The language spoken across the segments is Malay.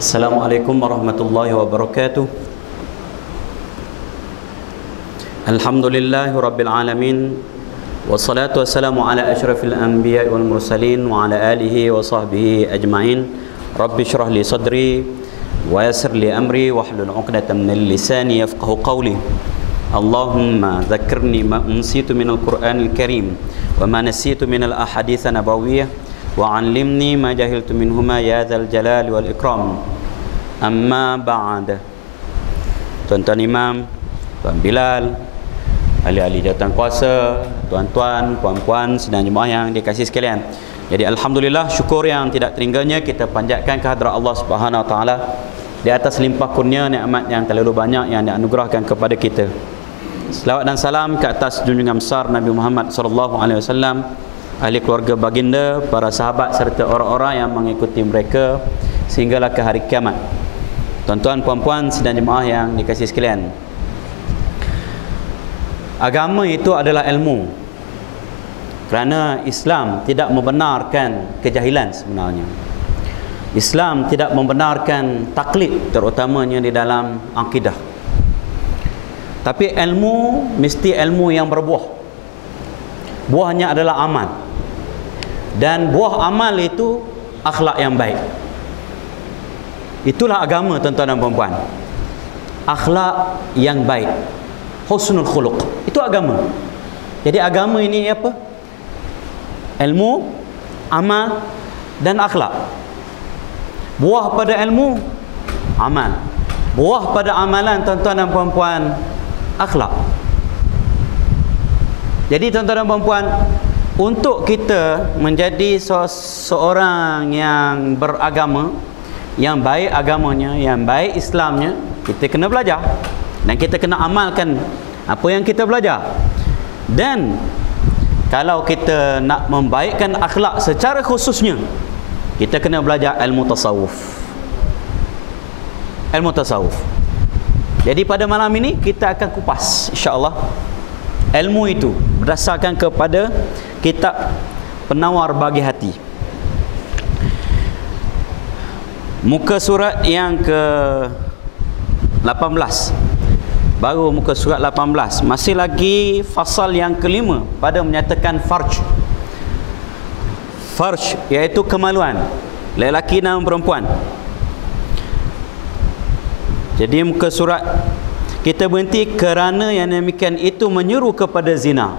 Assalamualaikum warahmatullahi wabarakatuh. Alhamdulillahi rabbil alamin. Wassalatu wassalamu ala asyrafil anbiya wal mursalin wa ala alihi wa sahbihi ajma'in. Rabbi syrah li sadri wa yassir li amri wahlul 'uqdatam minal lisani yafqahu qawli. Allahumma dzakkirni ma unsitu minal Qur'anil Karim wa ma nasitu minal ahadits nabawiyyah wa 'allimni ma jahiltu minhuma ya dzal jalali wal ikram. Amma ba'd. Tuan-tuan imam, Tuan Bilal, ahli-ahli jawatan kuasa, tuan-tuan, puan-puan sedang jemaah yang dikasihi sekalian. Jadi alhamdulillah, syukur yang tidak teringgalnya kita panjatkan kehadrat Allah Subhanahu wa taala di atas limpah kurnia nikmat yang terlalu banyak yang dianugerahkan kepada kita. Selawat dan salam ke atas junjungan besar Nabi Muhammad sallallahu alaihi wasallam, ahli keluarga baginda, para sahabat serta orang-orang yang mengikuti mereka sehinggalah ke hari kiamat. Tuan-tuan, puan-puan sedang jemaah yang dikasihi sekalian, agama itu adalah ilmu. Kerana Islam tidak membenarkan kejahilan sebenarnya. Islam tidak membenarkan taklid, terutamanya di dalam akidah. Tapi ilmu mesti ilmu yang berbuah. Buahnya adalah amal. Dan buah amal itu akhlak yang baik. Itulah agama, tuan-tuan dan puan-puan. Akhlak yang baik, husnul khuluq, itu agama. Jadi agama ini apa? Ilmu, amal dan akhlak. Buah pada ilmu, amal. Buah pada amalan, tuan-tuan dan puan-puan, akhlak. Jadi tuan-tuan dan puan-puan, untuk kita menjadi seorang yang beragama, yang baik agamanya, yang baik Islamnya, kita kena belajar dan kita kena amalkan apa yang kita belajar. Dan kalau kita nak membaikkan akhlak secara khususnya, kita kena belajar ilmu tasawuf. Ilmu tasawuf. Jadi pada malam ini kita akan kupas insya-Allah ilmu itu berdasarkan kepada kitab Penawar Bagi Hati. Muka surat yang ke 18. Baru muka surat 18. Masih lagi fasal yang kelima pada menyatakan farj. Farj iaitu kemaluan lelaki dan perempuan. Jadi muka surat kita berhenti kerana yang demikian itu menyeru kepada zina.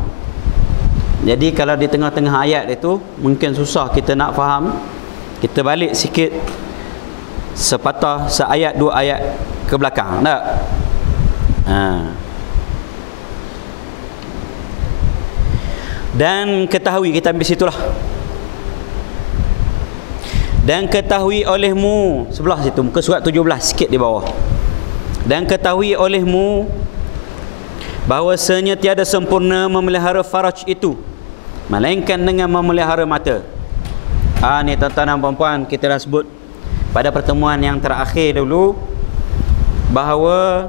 Jadi kalau di tengah-tengah ayat itu mungkin susah kita nak faham. Kita balik sikit sepatah seayat dua ayat ke belakang. Tak? Dan ketahui, kita ambil situlah. Dan ketahui olehmu, sebelah situ muka surat 17 sikit di bawah. Dan ketahui olehmu bahawasanya tiada sempurna memelihara faraj itu melainkan dengan memelihara mata. Ni tuan-tuan dan puan-puan, kita dah sebut pada pertemuan yang terakhir dulu bahawa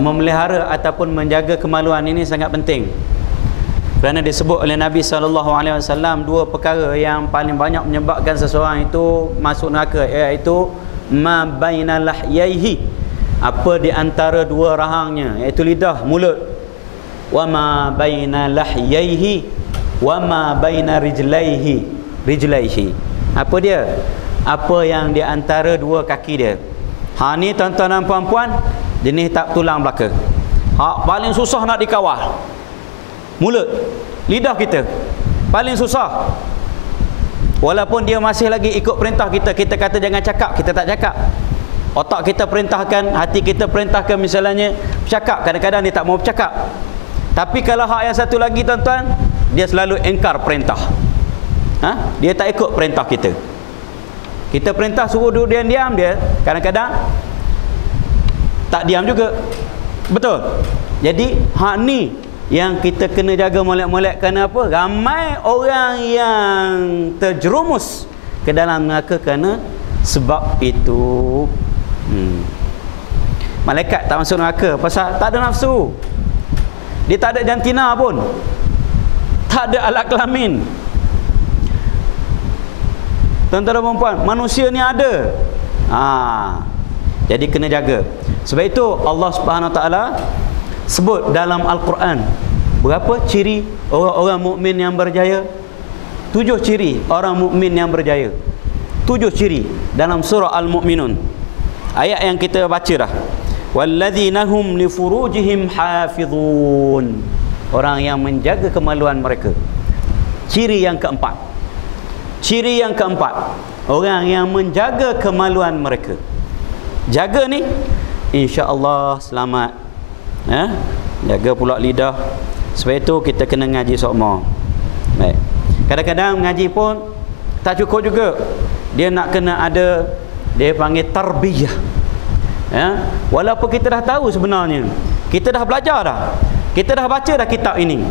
memelihara ataupun menjaga kemaluan ini sangat penting. Kerana disebut oleh Nabi SAW dua perkara yang paling banyak menyebabkan seseorang itu masuk neraka, iaitu ma baina lahyaihi, apa di antara dua rahangnya, iaitu lidah, mulut. Wa ma baina lahyaihi wa ma baina rijlaihi, apa dia? Apa yang di antara dua kaki dia. Ni tuan-tuan dan puan-puan, jenis tak tulang belaka. Paling susah nak dikawal. Mulut, lidah kita paling susah. Walaupun dia masih lagi ikut perintah kita, kita kata jangan cakap, kita tak cakap. Otak kita perintahkan, hati kita perintahkan misalnya bercakap, kadang-kadang dia tak mau bercakap. Tapi kalau hak yang satu lagi tuan-tuan, dia selalu engkar perintah. Dia tak ikut perintah kita. Kita perintah suruh duduk diam-diam, dia kadang-kadang tak diam juga. Betul. Jadi hak ni yang kita kena jaga molek-molek. Kerana apa? Ramai orang yang terjerumus ke dalam neraka kerana sebab itu. Malaikat tak masuk neraka pasal tak ada nafsu. Dia tak ada jantina pun, tak ada alat kelamin. tuan-tuan dan puan-puan, manusia ni ada. Jadi kena jaga. Sebab itu Allah Subhanahu Wa Taala sebut dalam Al-Quran berapa ciri orang-orang mukmin yang berjaya? 7 ciri orang mukmin yang berjaya. 7 ciri dalam surah Al-Mu'minun. Ayat yang kita baca dah. Walladzina hum li furujihim hafizun. Orang yang menjaga kemaluan mereka. Ciri yang keempat. Ciri yang keempat, orang yang menjaga kemaluan mereka. Jaga ni insya-Allah selamat. Jaga pula lidah. Sebab itu kita kena ngaji sokmo. Baik. Kadang-kadang ngaji pun tak cukup juga. Dia nak kena ada, dia panggil tarbiyah. Walaupun kita dah tahu sebenarnya, kita dah belajar dah, kita dah baca dah kitab ini,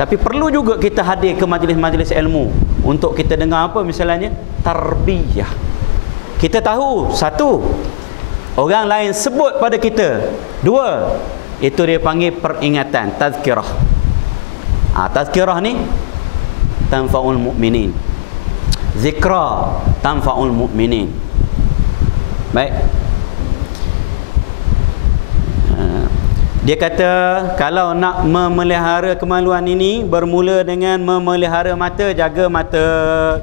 tapi perlu juga kita hadir ke majlis-majlis ilmu untuk kita dengar apa, misalnya tarbiyah. Kita tahu satu, orang lain sebut pada kita. Dua, itu dia panggil peringatan, tazkirah. Tazkirah ni tanfa'ul mu'minin, zikra tanfa'ul mu'minin. Baik. Dia kata kalau nak memelihara kemaluan ini, bermula dengan memelihara mata. Jaga mata,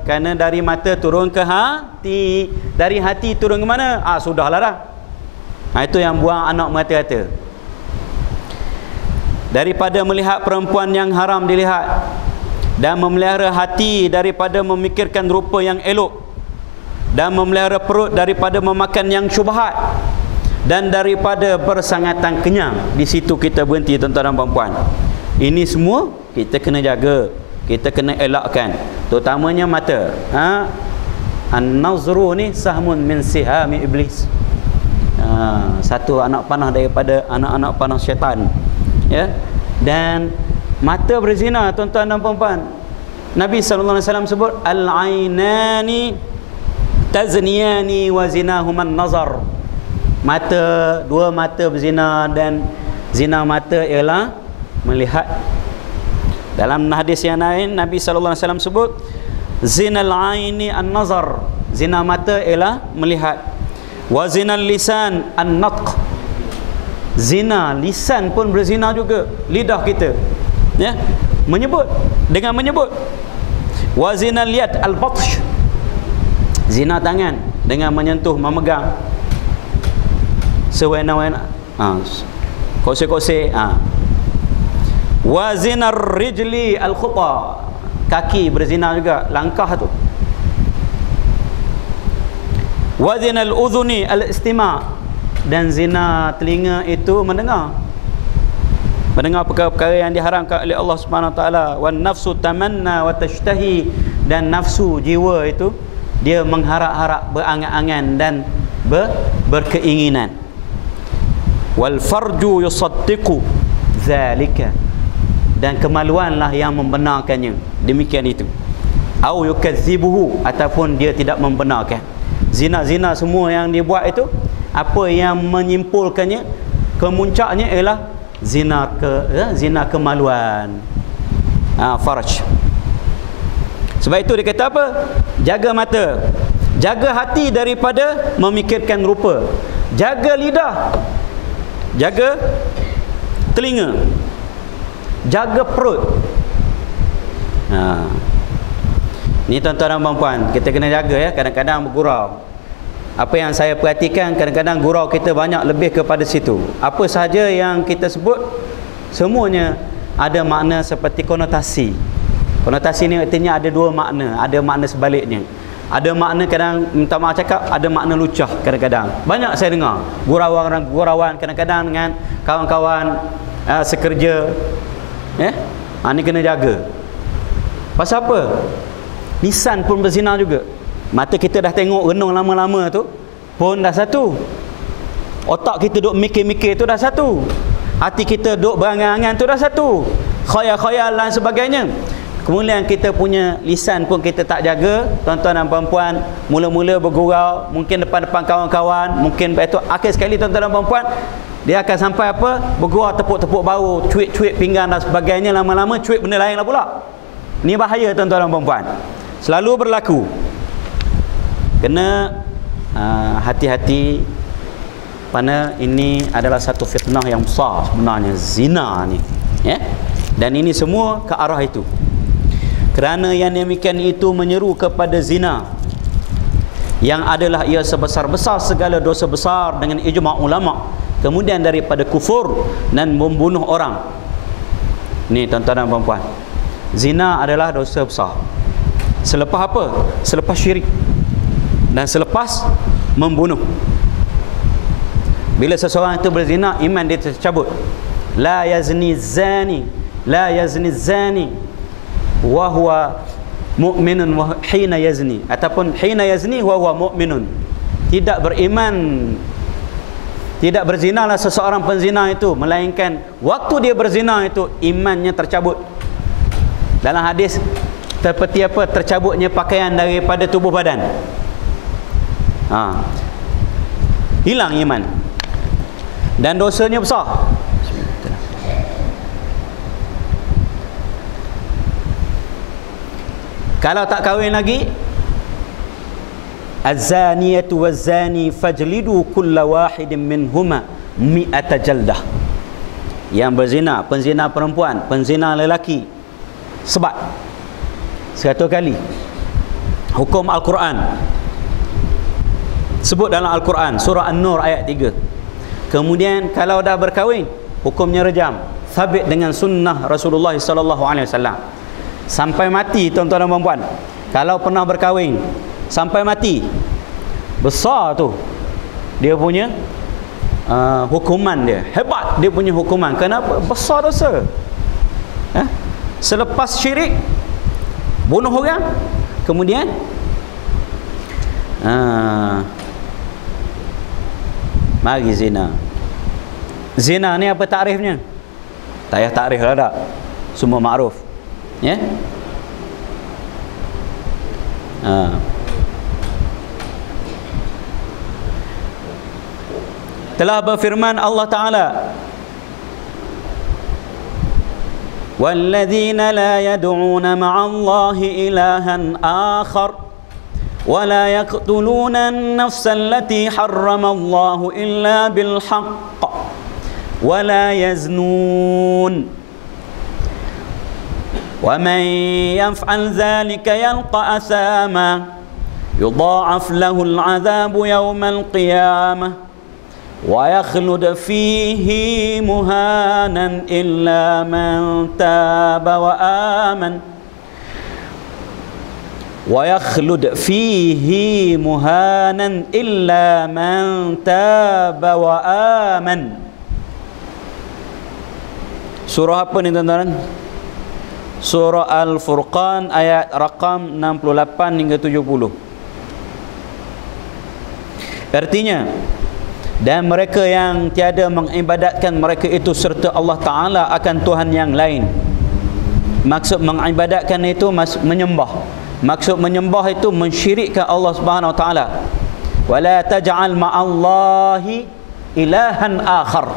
kerana dari mata turun ke hati, dari hati turun ke mana? Sudahlah dah. Itu yang buang anak mata-mata. Daripada melihat perempuan yang haram dilihat, dan memelihara hati daripada memikirkan rupa yang elok, dan memelihara perut daripada memakan yang syubhat, dan daripada bersangatan kenyang. Di situ kita berhenti, tuan-tuan dan puan-puan. Ini semua kita kena jaga, kita kena elakkan, terutamanya mata. An-nazru ni sahmun min sihami iblis. Satu anak panah daripada anak-anak panah syaitan. Dan mata berzina, tuan-tuan dan puan-puan. Nabi sallallahu alaihi wasallam sebut al-ainani tazniyani wa zinahuman nazar. Mata, dua mata berzina, dan zina mata ialah melihat. Dalam hadis yang lain Nabi sallallahu alaihi wasallam sebut zinal aini an-nazar, zina mata ialah melihat. Wa zinal lisan an-natq, zina lisan pun berzina juga, lidah kita menyebut, dengan menyebut. Wa zinal yad al-batsh, zina tangan dengan menyentuh, memegang sewena-wena, kosek-kosek. Wa zinar rijli al-khuta, kaki berzina juga, langkah tu. Wa zinal udhuni al-istima', dan zina telinga itu mendengar perkara-perkara yang diharamkan oleh Allah Subhanahu Wa Taala. Wan nafsu tamanna wa tashtahi, dan nafsu, jiwa itu dia mengharap-harap, berangan-angan dan berkeinginan. Wal farju yusaddiqu zalika, dan kemaluanlah yang membenarkannya, demikian itu. Au yukadzibuhu, ataupun dia tidak membenarkan. Zina-zina semua yang dia buat itu, apa yang menyimpulkannya, kemuncaknya ialah zina kemaluan, farj. Sebab itu dia kata apa? Jaga mata, jaga hati daripada memikirkan rupa, jaga lidah, jaga telinga, jaga perut. Ni tuan-tuan dan puan-puan, kita kena jaga kadang-kadang bergurau. Apa yang saya perhatikan, kadang-kadang gurau kita banyak lebih kepada situ. Apa sahaja yang kita sebut, semuanya ada makna seperti konotasi. Konotasi ni artinya ada dua makna, ada makna sebaliknya. Ada makna, kadang minta maaf cakap, ada makna lucah kadang-kadang. Banyak saya dengar gurauan kadang-kadang dengan kawan-kawan sekerja. Ni kena jaga. Pasal apa? Lisan pun berzina juga. Mata kita dah tengok renung lama-lama tu pun dah satu. Otak kita duk mikir-mikir tu dah satu. Hati kita duk berangan-angan tu dah satu. Khayal-khayal dan sebagainya. Kemudian kita punya lisan pun kita tak jaga, tuan-tuan dan puan-puan, mula-mula bergurau, mungkin depan-depan kawan-kawan, mungkin itu akhir sekali tuan-tuan dan puan-puan, dia akan sampai apa? Bergurau, tepuk-tepuk bau, cuik-cuik pinggan dan sebagainya, lama-lama cuik benda lain lah pula. Ni bahaya tuan-tuan dan puan-puan. Selalu berlaku. Kena hati-hati, kerana ini adalah satu fitnah yang besar sebenarnya, zina ni, ya. Dan ini semua ke arah itu. Kerana yang demikian itu menyeru kepada zina, yang adalah ia sebesar-besar segala dosa besar dengan ijma' ulama'. Kemudian daripada kufur dan membunuh orang. Ni tuan-tuan dan puan-puan, zina adalah dosa besar. Selepas apa? Selepas syirik dan selepas membunuh. Bila seseorang itu berzina, iman dia tercabut. La yazni zani, la yazni zani wa huwa mu'minun wa hina yazni, ataupun hina yazni wa huwa mu'minun. Tidak beriman, tidak berzinalah seseorang penzina itu, melainkan waktu dia berzina itu imannya tercabut. Dalam hadis, seperti apa tercabutnya pakaian daripada tubuh badan. Hilang iman dan dosanya besar. Kalau tak kahwin lagi, az-zaniyatu waz-zani fajlidu kulla wahidin minhuma mi'ata jaldah. Yang berzina, penzina perempuan, penzina lelaki, sebat 100 kali. Hukum Al-Quran sebut dalam Al-Quran, surah An-Nur ayat 3. Kemudian kalau dah berkahwin, hukumnya rejam, sabit dengan sunnah Rasulullah sallallahu alaihi wasallam sampai mati. Tuan-tuan dan puan-puan, kalau pernah berkahwin sampai mati, besar tu dia punya hukuman dia, hebat dia punya hukuman. Kenapa? Besar dosa. Selepas syirik, bunuh orang, kemudian mari zina. Zina ni apa takrifnya? Tak payah takrif lah tak, semua makruf, ya. Telah berfirman Allah Ta'ala, وَالَّذِينَ لَا يَدْعُونَ مَعَ اللَّهِ إِلَهًا آخَرَ وَلَا يَقْتُلُونَ النَّفْسَ الَّتِي حَرَّمَ اللَّهُ إِلَّا بِالْحَقِّ وَلَا يَزْنُونَ وَمَنْ يَفْعَلْ ذَلِكَ يَلْقَ أَثَامًا يُضَاعَفْ لَهُ الْعَذَابُ يَوْمَ الْقِيَامَةِ وَيَخْلُدْ فِيهِ مُهَانًا إِلَّا مَنْ تَابَ وَآمَنَ وَيَخْلُدْ فِيهِ مُهَانًا إِلَّا مَنْ تَابَ وَآمَنَ. Surah apa ni tuan-tuan? Surah Al-Furqan ayat rakam 68 hingga 70. Artinya, dan mereka yang tiada mengibadatkan mereka itu serta Allah Ta'ala akan Tuhan yang lain. Maksud mengibadatkan itu menyembah. Maksud menyembah itu mensyirikkan Allah Subhanahu Wa Ta'ala. Wala taj'al ma'allahi ilahan akhar.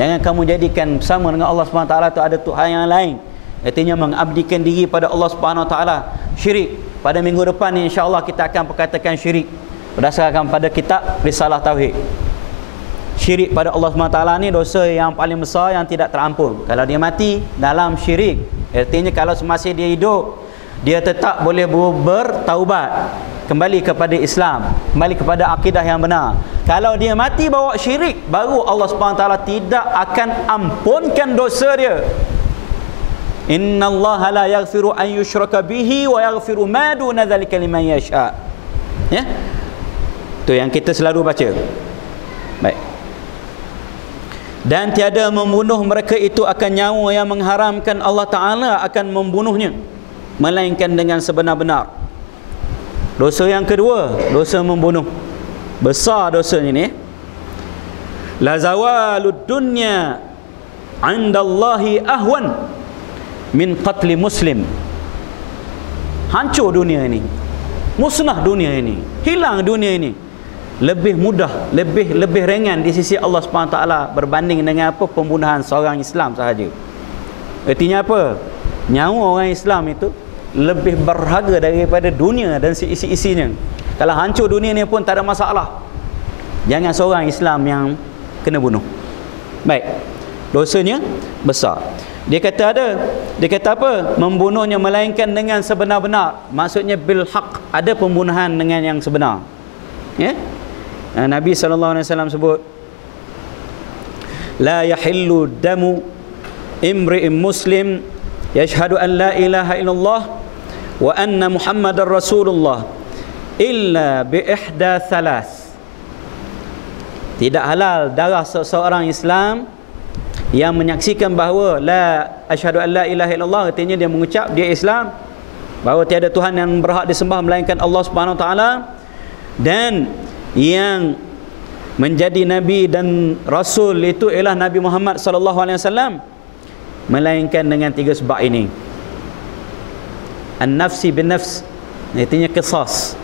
Jangan kamu jadikan bersama dengan Allah Subhanahu Wa Ta'ala itu ada Tuhan yang lain. Artinya mengabdikan diri pada Allah Subhanahu Wa Ta'ala. Syirik. Pada minggu depan ni insya-Allah kita akan perkatakan syirik berdasarkan pada kitab Risalah Tauhid. Syirik pada Allah SWT ni dosa yang paling besar yang tidak terampun. Kalau dia mati dalam syirik, artinya kalau semasa dia hidup, dia tetap boleh bertaubat, kembali kepada Islam, kembali kepada akidah yang benar. Kalau dia mati bawa syirik, baru Allah SWT tidak akan ampunkan dosa dia. Innallaha la yaghfiru an yushraka bihi wa yaghfiru ma duna dzalika liman yasha. Ya? Tu yang kita selalu baca. Baik. Dan tiada membunuh mereka itu akan nyawa yang mengharamkan Allah Ta'ala akan membunuhnya, melainkan dengan sebenar-benar. Dosa yang kedua, dosa membunuh. Besar dosanya ni. La zawalud dunya 'indallahi ahwan min qatli muslim. Hancur dunia ini, musnah dunia ini, hilang dunia ini lebih mudah, lebih ringan di sisi Allah SWT berbanding dengan apa? Pembunuhan seorang Islam sahaja. Artinya apa? Nyawa orang Islam itu lebih berharga daripada dunia dan seisi-isinya. Kalau hancur dunia ni pun tak ada masalah. Jangan seorang Islam yang kena bunuh. Baik. Dosanya besar. Dia kata apa? Membunuhnya melainkan dengan sebenar-benar. Maksudnya bil haq, ada pembunuhan dengan yang sebenar. Ya? Nabi SAW sebut, la yahillu damu imri'in muslim yashhadu an la ilaha illallah wa anna muhammadar rasulullah illa bi ihda thalas. Tidak halal darah seseorang Islam yang menyaksikan bahawa la asyhadu an la ilaha illallah, artinya dia mengucap dia Islam, bahawa tiada Tuhan yang berhak disembah melainkan Allah Subhanahu Wa Taala, dan yang menjadi nabi dan rasul itu ialah Nabi Muhammad sallallahu alaihi wasallam, melainkan dengan 3 sebab ini. An-nafsi bin nafs, artinya qisas,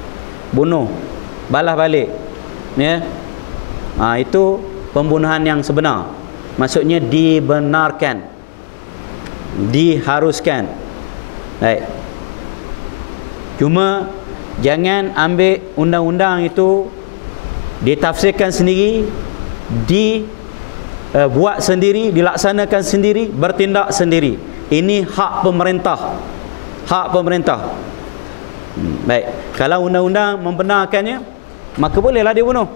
bunuh, balas balik, ya. Itu pembunuhan yang sebenar. Maksudnya dibenarkan, diharuskan. Baik. Cuma jangan ambil undang-undang itu ditafsirkan sendiri, dibuat sendiri, dilaksanakan sendiri, bertindak sendiri. Ini hak pemerintah. Hak pemerintah. Baik. Kalau undang-undang membenarkannya, maka bolehlah dia bunuh.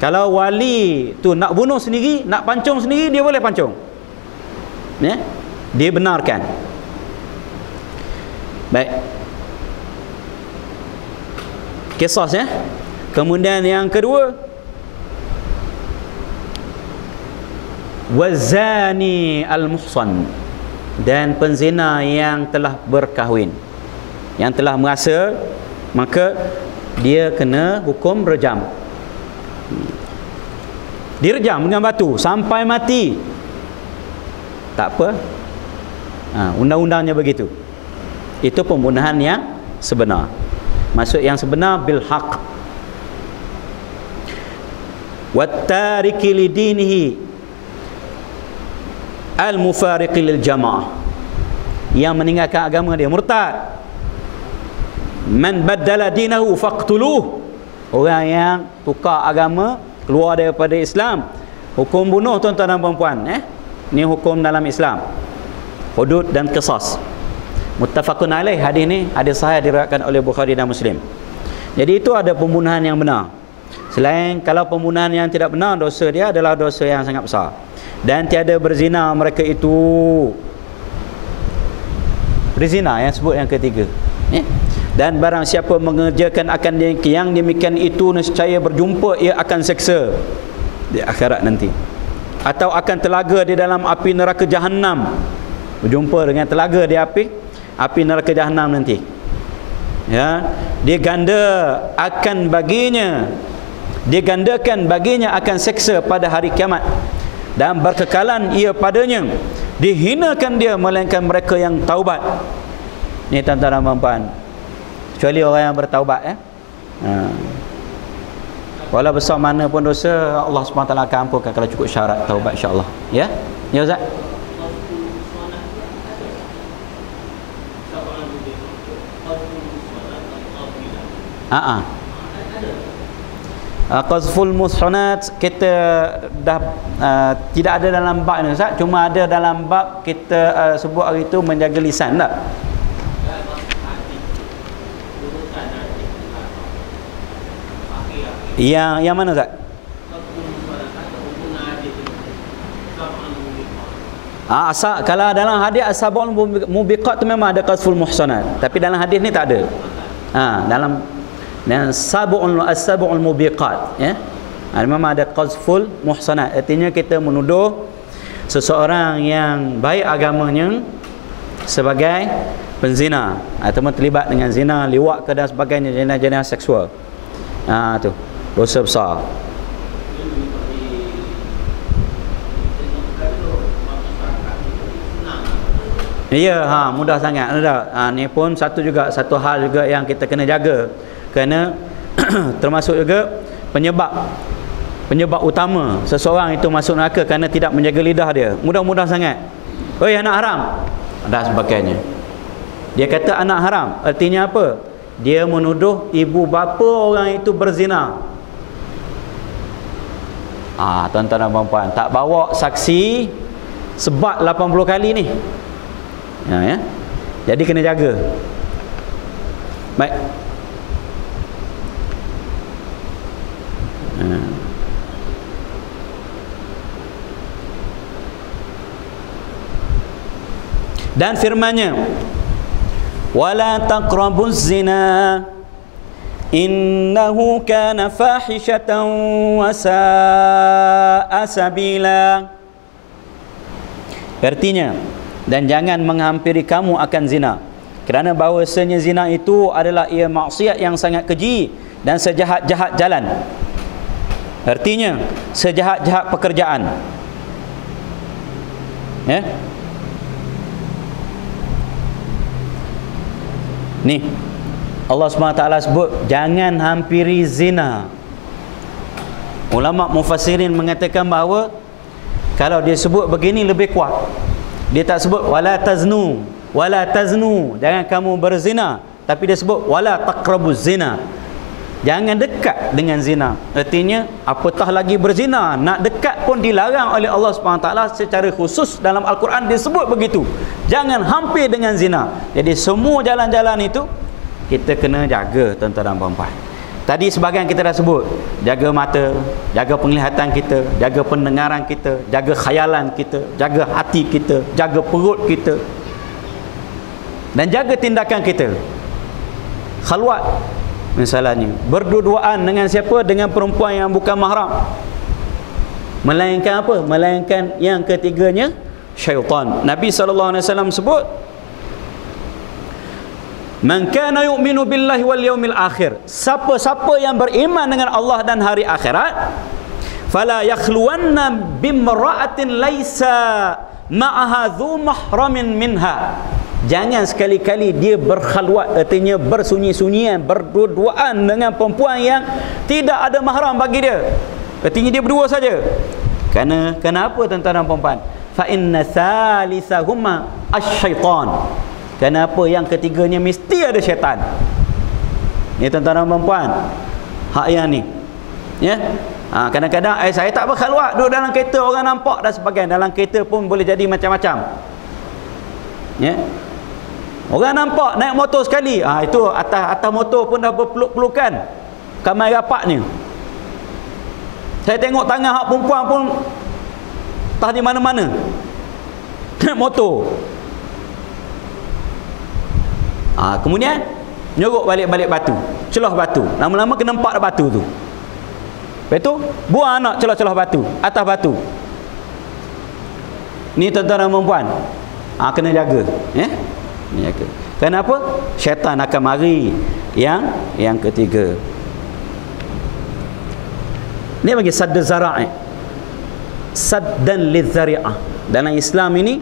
Kalau wali tu nak bunuh sendiri, nak pancung sendiri, dia boleh pancung. Ya? Dia benarkan. Baik. Qisas, ya. Kemudian yang kedua, wazani al-muhsan, dan penzina yang telah berkahwin, yang telah merasa, maka dia kena hukum rejam. Direjam dengan batu sampai mati. Tak apa. Undang-undangnya begitu. Itu pembunuhan yang sebenar. Maksud yang sebenar bil haq. Wattariki lidinihi al-mufariqi lil jamaah, yang meninggalkan agama dia, murtad. Man baddala dinahu faqtuluh, orang yang tukar agama, keluar daripada Islam, hukum bunuh, tuan-tuan dan puan-puan. Ini hukum dalam Islam, hudud dan qisas. Muttafaqun alaih. Hadis ni hadis sahih, diriwayatkan oleh Bukhari dan Muslim. Jadi itu ada pembunuhan yang benar. Selain kalau pembunuhan yang tidak benar, dosa dia adalah dosa yang sangat besar. Dan tiada berzina mereka itu. Berzina yang sebut yang ketiga. Dan barang siapa mengerjakan akan yang demikian itu, nescaya berjumpa ia akan seksa di akhirat nanti, atau akan telaga di dalam api neraka Jahannam. Berjumpa dengan telaga di api neraka Jahannam nanti. Ya, digandakan baginya akan seksa pada hari kiamat, dan berkekalan ia padanya, dihinakan dia melainkan mereka yang taubat. Ini tuan-tuan dan puan-puan, kecuali orang yang bertaubat. Walau besar mana pun dosa, Allah SWT akan ampunkan kalau cukup syarat taubat, insya-Allah. Ya? Ya Ustaz? Qazful muhsanat kita dah tidak ada dalam bab ni Ustaz, cuma ada dalam bab kita sebut hari itu menjaga lisan tak? Yang mana Ustaz? Asal kalau dalam hadis as-sab'ul mubiqat tu memang ada qazful muhsanat, tapi dalam hadis ni tak ada. Dalam as-sab'ul mubiqat, ya. Memang ada qazful muhsanat, artinya kita menuduh seseorang yang baik agamanya sebagai penzina atau terlibat dengan zina, liwat ke dan sebagainya, jenis-jenis seksual. Tu dosa besar. Ya, mudah sangat. Ni pun satu hal juga yang kita kena jaga, kerana termasuk juga penyebab utama seseorang itu masuk neraka kerana tidak menjaga lidah dia. Mudah-mudah sangat. Oi, anak haram dan sebagainya. Dia kata anak haram, artinya apa? dia menuduh ibu bapa orang itu berzina. Tuan-tuan dan puan-puan, tak bawa saksi sebat 80 kali ni. Ya. Jadi kena jaga. Baik. Dan firman-Nya, wala taqrabuz zina innahu kana fahishatan wa sa'a sabila. Artinya, dan jangan menghampiri kamu akan zina, kerana bahawasanya zina itu adalah ia maksiat yang sangat keji dan sejahat-jahat jalan. Artinya, sejahat-jahat pekerjaan. Ya. Ni Allah SWT sebut jangan hampiri zina. Ulama mufassirin mengatakan bahawa kalau dia sebut begini lebih kuat. Dia tak sebut wala taznu, jangan kamu berzina, tapi dia sebut wala taqrabuz zina, jangan dekat dengan zina. Artinya apatah lagi berzina, nak dekat pun dilarang oleh Allah SWT secara khusus dalam Al-Quran disebut begitu. Jangan hampir dengan zina. Jadi semua jalan-jalan itu kita kena jaga, tuan-tuan dan puan-puan. Tadi sebahagian kita dah sebut, jaga mata, jaga penglihatan kita, jaga pendengaran kita, jaga khayalan kita, jaga hati kita, jaga perut kita, dan jaga tindakan kita. Khalwat misalnya, berdua-duaan dengan siapa? Dengan perempuan yang bukan mahram. Melainkan apa? Melainkan yang ketiganya syaitan. Nabi SAW sebut, man kana yu'minu billahi wal yaumil akhir, siapa-siapa yang beriman dengan Allah dan hari akhirat, fala yakhluwanna bimra'atin laisa ma'aha dhu mahramin minha, jangan sekali-kali dia berkhalwat, artinya bersunyi-sunyian, berdua-duaan dengan perempuan yang tidak ada mahram bagi dia, artinya dia berdua saja. Kenapa tuan-tuan dan puan-puan? Fa inna thalithahuma asy-syaitan, kenapa yang ketiganya mesti ada syaitan. Ni tuan-tuan dan puan-puan, hak yang ni. Ya. Kadang-kadang saya tak berkhalwat, duduk dalam kereta orang nampak dan sebagainya. Dalam kereta pun boleh jadi macam-macam. Ya. Orang nampak naik motor sekali, itu atas motor pun dah berpeluk-pelukan. Kamai rapatnya. Saya tengok tangan hak perempuan pun entah di mana-mana. Naik motor. Kemudian nyorok balik-balik batu, celah batu, lama-lama kena nampak batu tu. Lepas tu buang anak celah-celah batu, atas batu. Ni tuan-tuan dan puan-puan, kena jaga, ya. Kena jaga. Kenapa? Syaitan akan mari yang ketiga. Ni bagi sadd zara'i, saddan lidzari'ah. Dalam Islam ini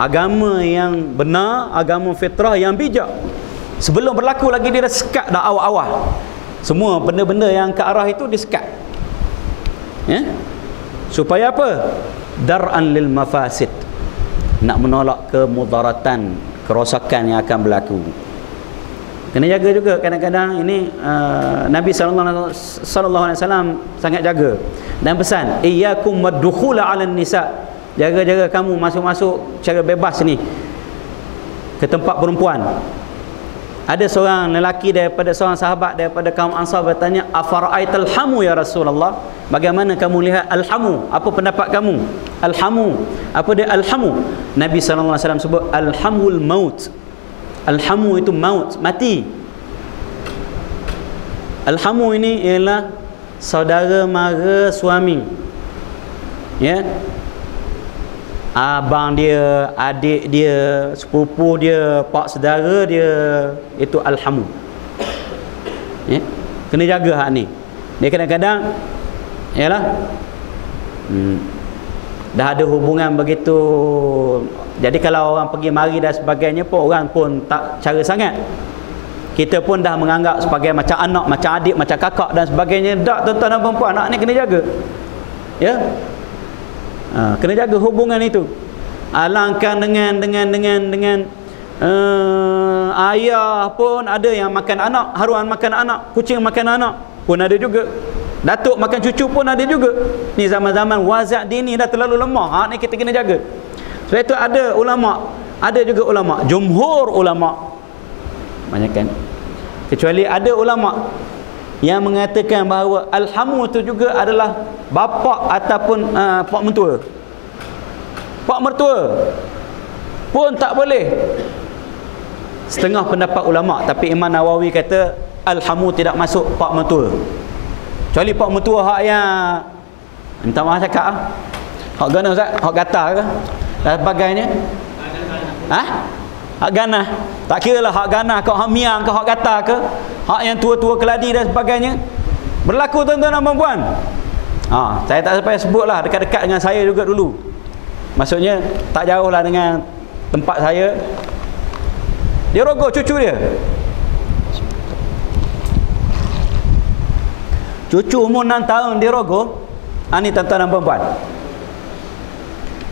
agama yang benar, agama fitrah yang bijak. Sebelum berlaku lagi dia dah sekat dah awal-awal. Semua benda-benda yang ke arah itu disekat. Ya? Supaya apa? Dar'an lil mafasid. Nak menolak kemudaratan, kerosakan yang akan berlaku. Kena jaga juga kadang-kadang ini Nabi SAW sangat jaga dan pesan, iyyakum waddukhula 'alan nisa. Jaga-jaga kamu masuk-masuk secara bebas ni ke tempat perempuan. Ada seorang lelaki daripada seorang sahabat daripada kaum Ansar bertanya, afara'aital hamu ya Rasulullah, bagaimana kamu lihat al-hamu, apa pendapat kamu? Al-hamu, apa dia al-hamu? Nabi SAW sebut al-hamul maut. Al-hamu itu maut, mati. Al-hamu ini ialah saudara mara suami, ya, abang dia, adik dia, sepupu dia, pak saudara dia, itu al-hamu. Ya? Kena jaga hak ni. Dia kadang-kadang yalah dah ada hubungan begitu. Jadi kalau orang pergi mari dan sebagainya pun orang pun tak cara sangat. Kita pun dah menganggap sebagai macam anak, macam adik, macam kakak dan sebagainya. Tak, tuan-tuan dan puan-puan, anak ni kena jaga. Ya. Kena jaga hubungan itu. Alangkah dengan Ayah pun ada yang makan anak, haruan makan anak, kucing makan anak pun ada juga. Datuk makan cucu pun ada juga. Ni zaman-zaman wazat dini dah terlalu lemah. Ni kita kena jaga. Sebab itu ada ulama, ada juga ulama, jumhur ulama, banyakkan, kecuali ada ulama yang mengatakan bahawa alhamu itu juga adalah bapa ataupun pak mentua. Pak mertua pun tak boleh. Setengah pendapat ulama, tapi Imam Nawawi kata alhamu tidak masuk pak mertua. Kecuali pak mertua hak yang minta maaf cakap hak gana Ustaz, hak gatal ke dan sebagainya. Hak ganah. Tak kira lah hak ganah ke hak miang ke hak gatal ke, hak yang tua-tua keladi dan sebagainya. Berlaku tuan-tuan dan puan-puan. Saya tak sampai sebutlah, dekat-dekat dengan saya juga dulu. Maksudnya tak jauh lah dengan tempat saya. Dia rogol cucu dia. Cucu umur 6 tahun dia rogol. Ni tuan-tuan dan puan-puan,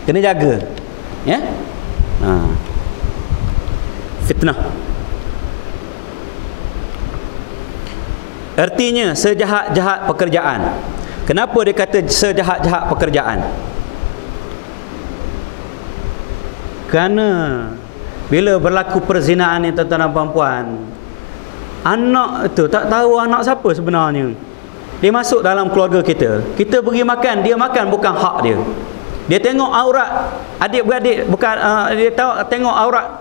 kena jaga, ya. Fitnah. Artinya sejahat-jahat pekerjaan. Kenapa dia kata sejahat-jahat pekerjaan? Kerana bila berlaku perzinaan ni tuan-tuan dan puan-puan, anak tu tak tahu anak siapa sebenarnya. Dia masuk dalam keluarga kita. Kita beri makan, dia makan bukan hak dia. Dia tengok aurat adik-beradik, bukan dia tengok aurat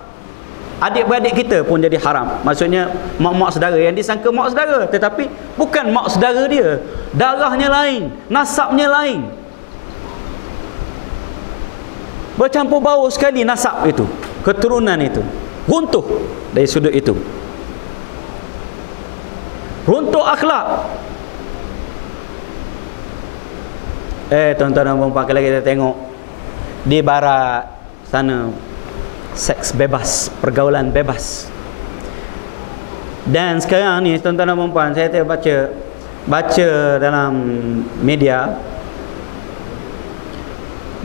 adik-beradik kita pun jadi haram. Maksudnya mak-mak saudara yang disangka mak saudara, tetapi bukan mak saudara dia. Darahnya lain, nasabnya lain. Bercampur bau sekali nasab itu, keturunan itu. Runtuh dari sudut itu. Runtuh akhlak. Tuan-tuan dan puan-puan, kalau kita tengok di barat sana, seks bebas, pergaulan bebas. Dan sekarang ni tuan-tuan dan puan-puan, saya tengok baca dalam media,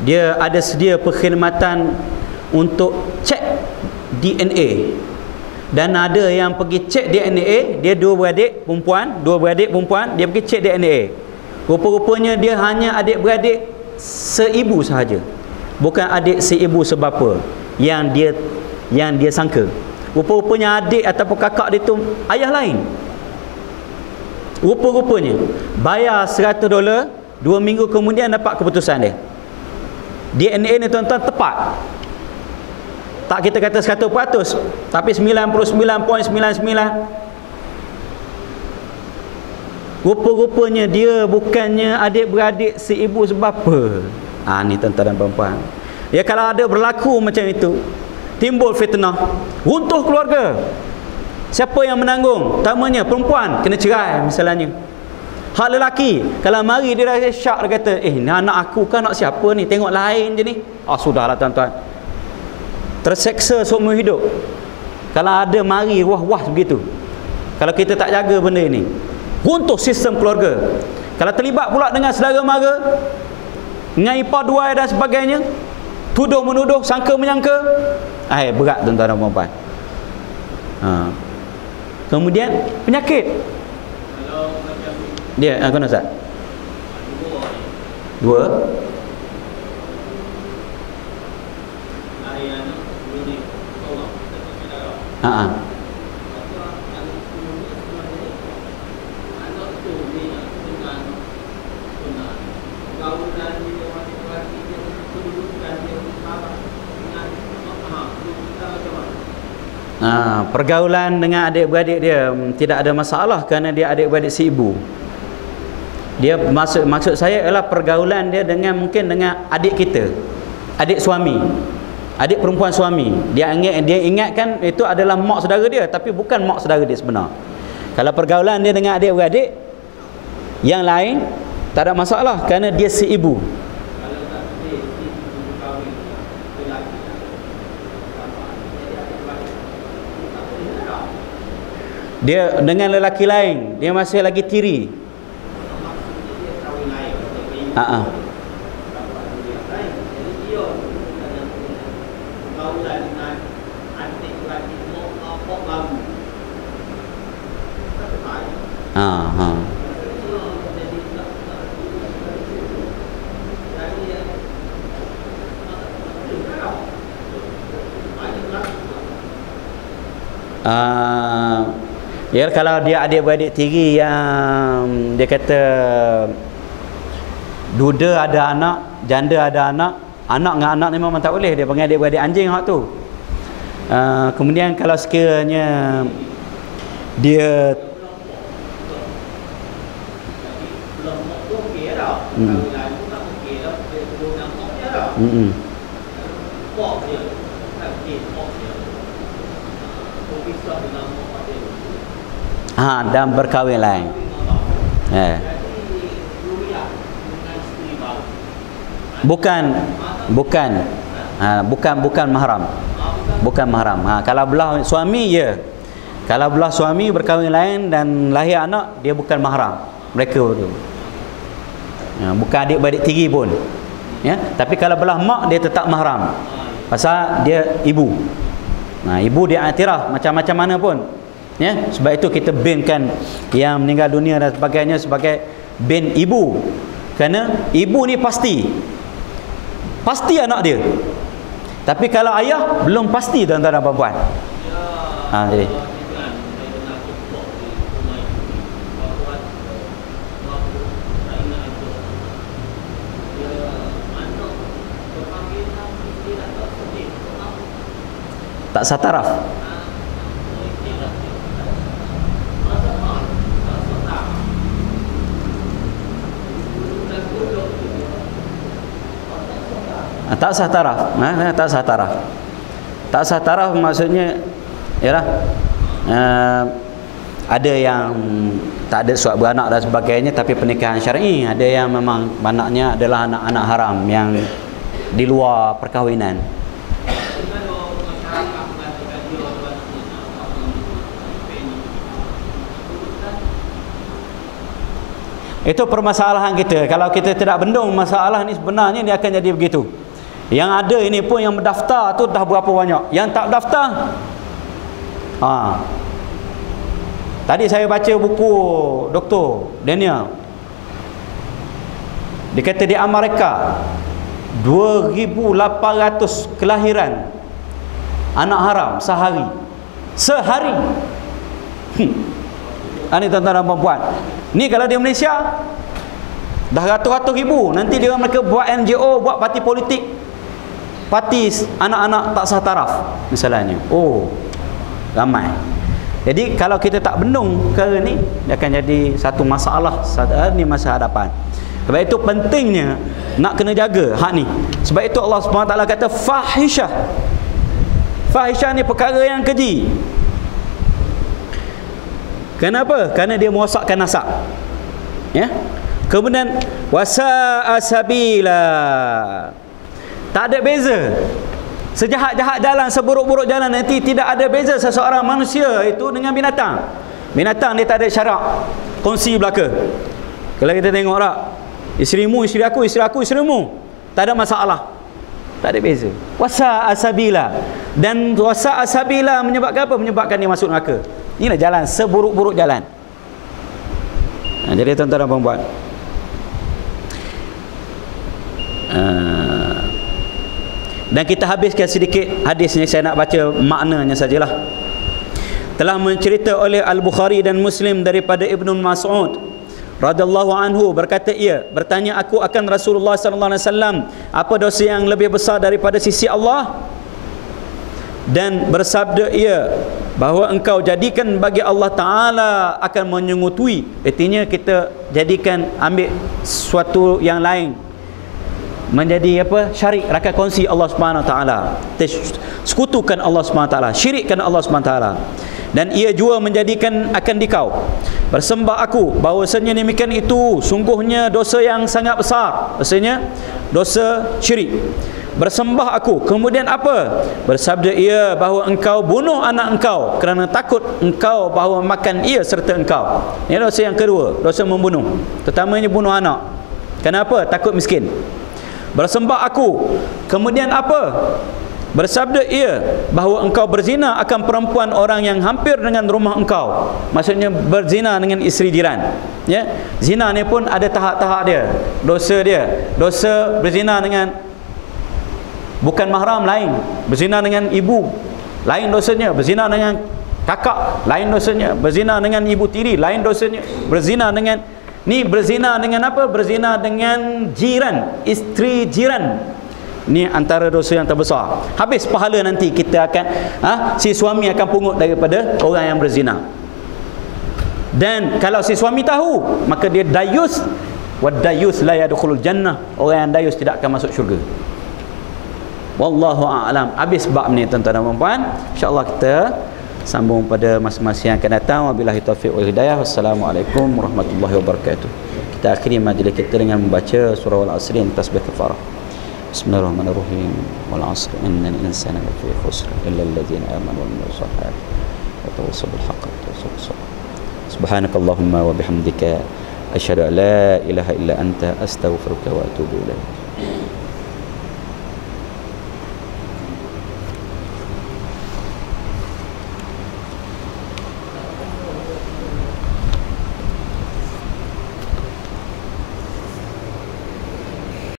dia ada sedia perkhidmatan untuk cek DNA. Dan ada yang pergi cek DNA, dia dua beradik perempuan, dia pergi cek DNA. Rupa-rupanya dia hanya adik-beradik seibu sahaja, bukan adik seibu sebapa yang dia sangka. Rupa-rupanya adik ataupun kakak dia tu ayah lain. Rupa-rupanya bayar $100, 2 minggu kemudian dapat keputusan dia. DNA ni tuan-tuan tepat. Tak kita kata 100%, tapi 99.99. Rupa-rupanya dia bukannya adik-beradik seibu sebapa. Ni tuan-tuan dan puan-puan. Ya, kalau ada berlaku macam itu, timbul fitnah, runtuh keluarga. Siapa yang menanggung? Utamanya perempuan kena cerai misalnya. Hak lelaki, kalau mari dia dah syak, dia kata, ni anak aku kan, anak siapa ni? Tengok lain je ni. Sudahlah tuan-tuan. Terseksa seumur hidup. Kalau ada mari wah-wah begitu. Kalau kita tak jaga benda ini, runtuh sistem keluarga. Kalau terlibat pula dengan saudara mara, dengan ipar duai dan sebagainya, tuduh menuduh, sangka menyangka, berat tuan-tuan dan puan-puan. Kemudian penyakit. Kalau macam dia kena Ustaz? Dua. Pergaulan dengan adik-beradik dia tidak ada masalah kerana dia adik-beradik seibu. Dia maksud saya ialah pergaulan dia dengan mungkin dengan adik kita, adik suami, adik perempuan suami. Dia ingatkan itu adalah mak saudara dia, tapi bukan mak saudara dia sebenar. Kalau pergaulan dia dengan adik-beradik yang lain, tak ada masalah kerana dia seibu. Dia dengan lelaki lain, dia masih lagi tiri. Ha, ha. Ya, kalau dia adik-beradik tiri yang dia kata duda ada anak, janda ada anak, anak dengan anak ni memang tak boleh, dia panggil adik-beradik anjing hak tu. Kemudian kalau sekiranya dia dan berkahwin lain. Bukan mahram. Bukan mahram. Kalau belah suami ya. Kalau belah suami berkahwin lain dan lahir anak, dia bukan mahram. Mereka tu. Bukan adik-beradik tiri pun. Ya, tapi kalau belah mak dia tetap mahram. Pasal dia ibu. Ibu dia iktiraf macam-macam mana pun. Ya, sebab itu kita binkan yang meninggal dunia dan sebagainya sebagai bin ibu. Kerana ibu ni pasti anak dia. Tapi kalau ayah belum pasti tuan-tuan dan puan-puan. Jadi tak sah taraf. Tak sah taraf. Tak sah taraf. Tak sah taraf maksudnya ialah ada yang tak ada suat beranak dan sebagainya tapi pernikahan syar'i, ada yang memang anaknya adalah anak-anak haram yang di luar perkahwinan. Itu permasalahan kita. Kalau kita tidak bendung masalah ni, sebenarnya dia akan jadi begitu. Yang ada ini pun yang berdaftar tu dah berapa banyak. Yang tak berdaftar, tadi saya baca buku Dr. Daniel. Dia kata di Amerika 2,800 kelahiran anak haram sehari. Ini tuan-tuan dan puan-puan. Ni kalau di Malaysia dah ratus-ratus ribu. Nanti mereka buat NGO, buat parti politik, parti anak-anak tak sah taraf misalnya. Ramai. Jadi kalau kita tak bendung perkara ni, dia akan jadi satu masalah ni masa hadapan. Sebab itu pentingnya nak kena jaga hak ni. Sebab itu Allah SWT kata fahisyah. Fahisyah ni perkara yang keji. Kenapa? Kerana dia merosakkan nasab. Ya. Kemudian wasa'a sabila. Tak ada beza. Sejahat-jahat jalan, seburuk-buruk jalan, nanti tidak ada beza seseorang manusia itu dengan binatang. Binatang dia tak ada syarak kongsi belaka. Kalau kita tengok tak, isterimu, isteri aku, isterimu, tak ada masalah. Tak ada beza. Wasa'a sabila. Dan wasa'a sabila menyebabkan apa? Menyebabkan dia masuk neraka. Inilah jalan, seburuk-buruk jalan. Jadi tuan-tuan dan puan-puan, dan kita habiskan sedikit hadisnya, saya nak baca maknanya sajalah. Telah mencerita oleh Al-Bukhari dan Muslim daripada Ibnu Mas'ud radhiyallahu anhu, berkata ia, bertanya aku akan Rasulullah sallallahu alaihi wasallam, apa dosa yang lebih besar daripada sisi Allah? Dan bersabda ia, bahawa engkau jadikan bagi Allah Ta'ala akan menyengutui. Artinya kita jadikan, ambil sesuatu yang lain menjadi apa? Syarik, rakan kongsi Allah Subhanahu Wa Ta'ala, sekutukan Allah Subhanahu Wa Ta'ala, syirikkan Allah Subhanahu Wa Ta'ala. Dan ia juga menjadikan akan dikau bersembah aku, bahawasanya demikian itu sungguhnya dosa yang sangat besar, maksudnya dosa syirik. Bersembah aku, kemudian apa? Bersabda ia, bahawa engkau bunuh anak engkau kerana takut engkau bahawa makan ia serta engkau. Ini dosa yang kedua, dosa membunuh, terutamanya bunuh anak. Kenapa? Takut miskin. Bersembah aku, kemudian apa? Bersabda ia bahawa engkau berzina akan perempuan orang yang hampir dengan rumah engkau. Maksudnya berzina dengan isteri jiran. Ya. Zina ni pun ada tahap-tahap dia. Dosa dia. Dosa berzina dengan bukan mahram lain. Berzina dengan ibu lain dosanya. Berzina dengan kakak lain dosanya. Berzina dengan ibu tiri lain dosanya. Berzina dengan berzina dengan apa? Berzina dengan jiran, isteri jiran. Ni antara dosa yang terbesar. Habis pahala nanti kita akan si suami akan pungut daripada orang yang berzina. Dan kalau si suami tahu, maka dia dayus, wad dayus la yadkhulul jannah. Orang yang dayus tidak akan masuk syurga. Wallahu a'lam. Habis bab ni tuan-tuan dan puan-puan. Insya-Allah kita sambung pada masa-masa yang akan datang. Wabillahi taufiq wal hidayah. Wassalamualaikum warahmatullahi wabarakatuh. Kita akhiri majlis kita dengan membaca surah Al-Asr tasbih kafarah. Bismillahirrahmanirrahim. Wal 'asr innal insana lafi khusr illa alladhina amanu wa amilus salihati wa tawassaw bil haqqi wa tawassaw bis sabr. Subhanakallahumma wa bihamdika asyhadu an la ilaha illa anta astaghfiruka wa atubu ilaik.